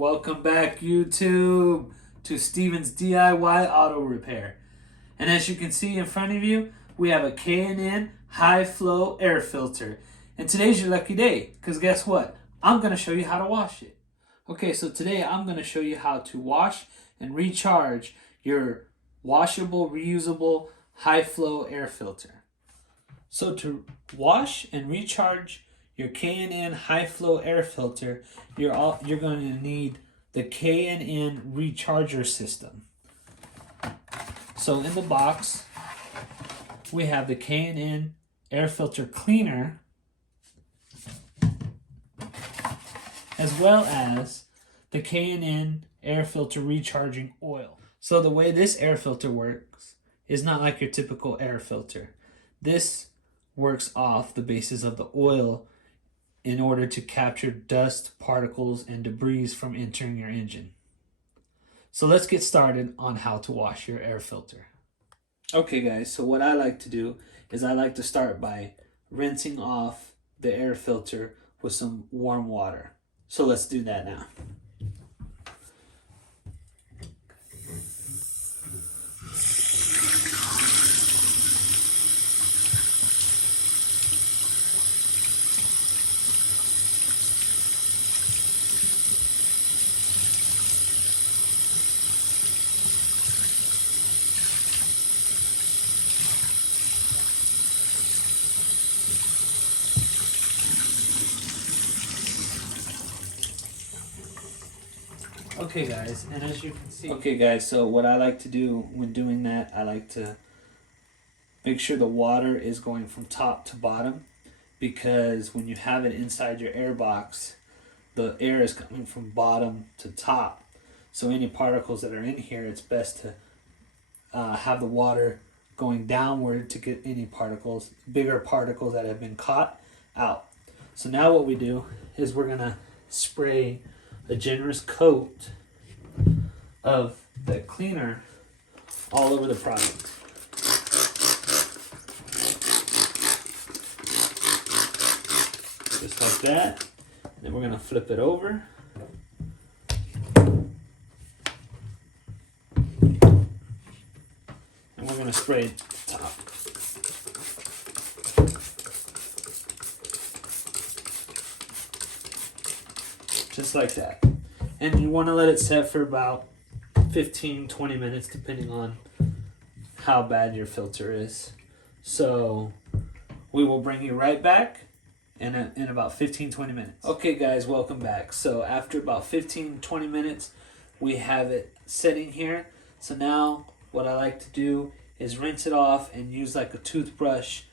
Welcome back, YouTube, to Steven's DIY Auto Repair. And as you can see in front of you, we have a K&N high flow air filter. And today's your lucky day, because guess what? I'm going to show you how to wash it. Okay, so today I'm going to show you how to wash and recharge your washable, reusable, high flow air filter. So to wash and recharge your K&N high flow air filter, you're going to need the K&N Recharger system. So in the box, we have the K&N air filter cleaner, as well as the K&N air filter recharging oil. So the way this air filter works is not like your typical air filter. This works off the basis of the oil in order to capture dust, particles, and debris from entering your engine. So let's get started on how to wash your air filter. Okay guys, so what I like to do is I like to start by rinsing off the air filter with some warm water. So let's do that now. Okay guys, and as you can see, so what I like to do when doing that, I like to make sure the water is going from top to bottom, because when you have it inside your air box, the air is coming from bottom to top. So any particles that are in here, it's best to have the water going downward to get any particles, bigger particles that have been caught, out. So now what we do is we're gonna spray a generous coat of the cleaner all over the product. Just like that. And then we're going to flip it over. And we're going to spray the top. Just like that. And you want to let it set for about 15-20 minutes depending on how bad your filter is. So we will bring you right back in about 15-20 minutes. Okay guys, welcome back. So after about 15-20 minutes, we have it sitting here. So now what I like to do is rinse it off and use like a toothbrush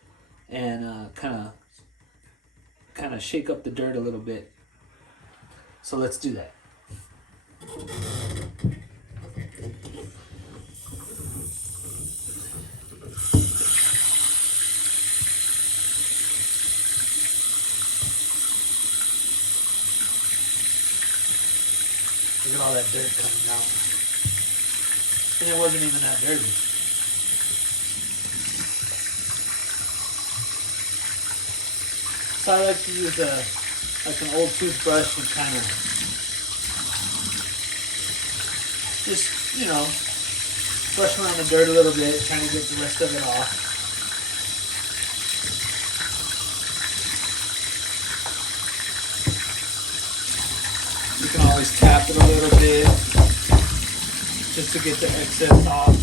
and kind of shake up the dirt a little bit. So let's do that. Look at all that dirt coming out. And it wasn't even that dirty. So I like to use like an old toothbrush and kind of just, you know, brush around the dirt a little bit, trying to get the rest of it off. You can always tap it a little bit just to get the excess off.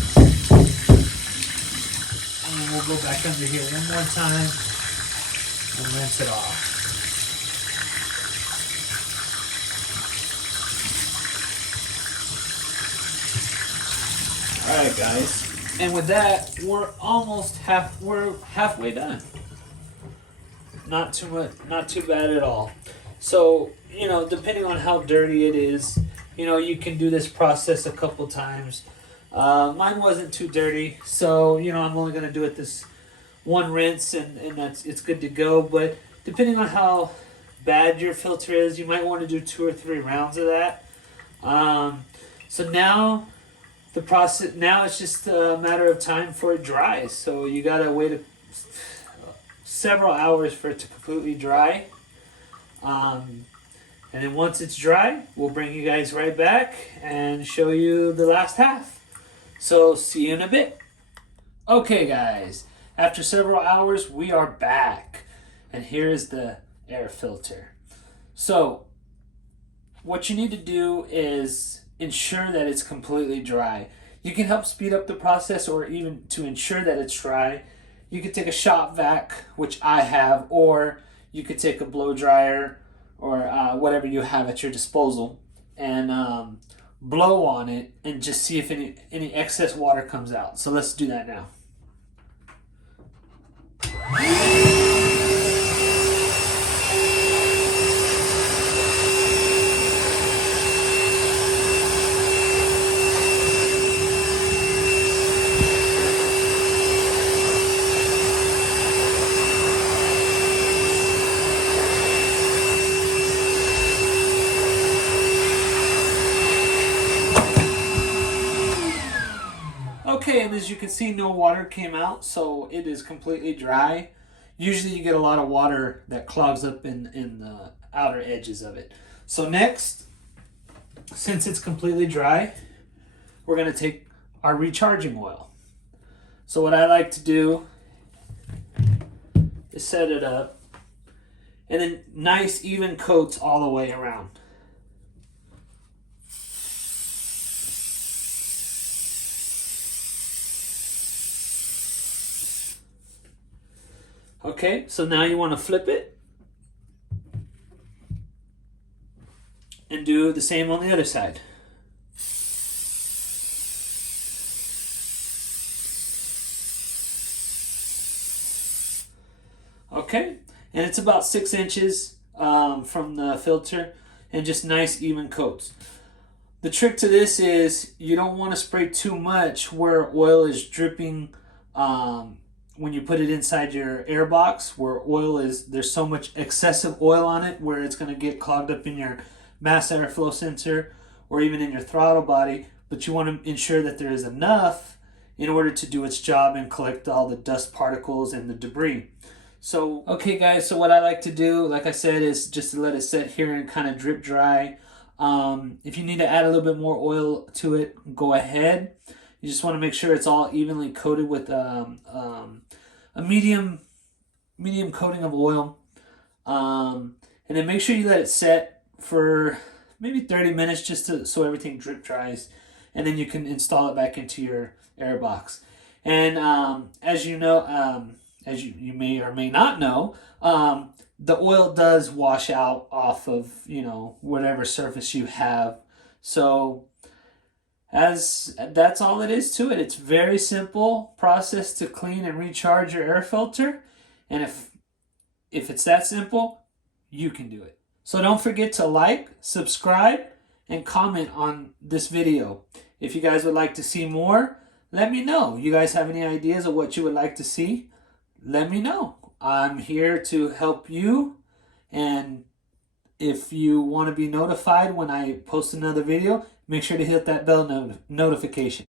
And then we'll go back under here one more time and rinse it off. Alright guys, and with that, we're halfway done. Not too much, not too bad at all. So, you know, depending on how dirty it is, you know, you can do this process a couple times. Mine wasn't too dirty, so, you know, I'm only going to do it this one rinse and it's good to go. But depending on how bad your filter is, you might want to do 2 or 3 rounds of that. So now the process, now it's just a matter of time for it dries. So you got to wait several hours for it to completely dry. And then once it's dry, we'll bring you guys right back and show you the last half. So see you in a bit. Okay guys, after several hours, we are back. And here is the air filter. So what you need to do is ensure that it's completely dry. You can help speed up the process, or even to ensure that it's dry, you could take a shop vac, which I have, or you could take a blow dryer or whatever you have at your disposal, and blow on it and just see if any excess water comes out. So let's do that now. Okay, and as you can see, no water came out, so it is completely dry. Usually you get a lot of water that clogs up in the outer edges of it. So next, since it's completely dry, we're going to take our recharging oil. So what I like to do is set it up, and then nice even coats all the way around. Okay, so now you want to flip it and do the same on the other side. Okay, and it's about 6 inches from the filter, and just nice even coats. The trick to this is you don't want to spray too much where oil is dripping when you put it inside your air box, where oil is, there's so much excessive oil on it where it's going to get clogged up in your mass airflow sensor or even in your throttle body. But you want to ensure that there is enough in order to do its job and collect all the dust particles and the debris. So, okay guys, so what I like to do, like I said, is just to let it sit here and kind of drip dry. If you need to add a little bit more oil to it, go ahead. You just want to make sure it's all evenly coated with a medium coating of oil. And then make sure you let it set for maybe 30 minutes just so everything drip dries. And then you can install it back into your air box. And as you know, as you may or may not know, the oil does wash out off of, whatever surface you have. So that's all it is to it. It's very simple process to clean and recharge your air filter. And if it's that simple, you can do it. So don't forget to like, subscribe, and comment on this video. If you guys would like to see more, let me know. You guys have any ideas of what you would like to see? Let me know. I'm here to help you. And if you want to be notified when I post another video, make sure to hit that bell notification.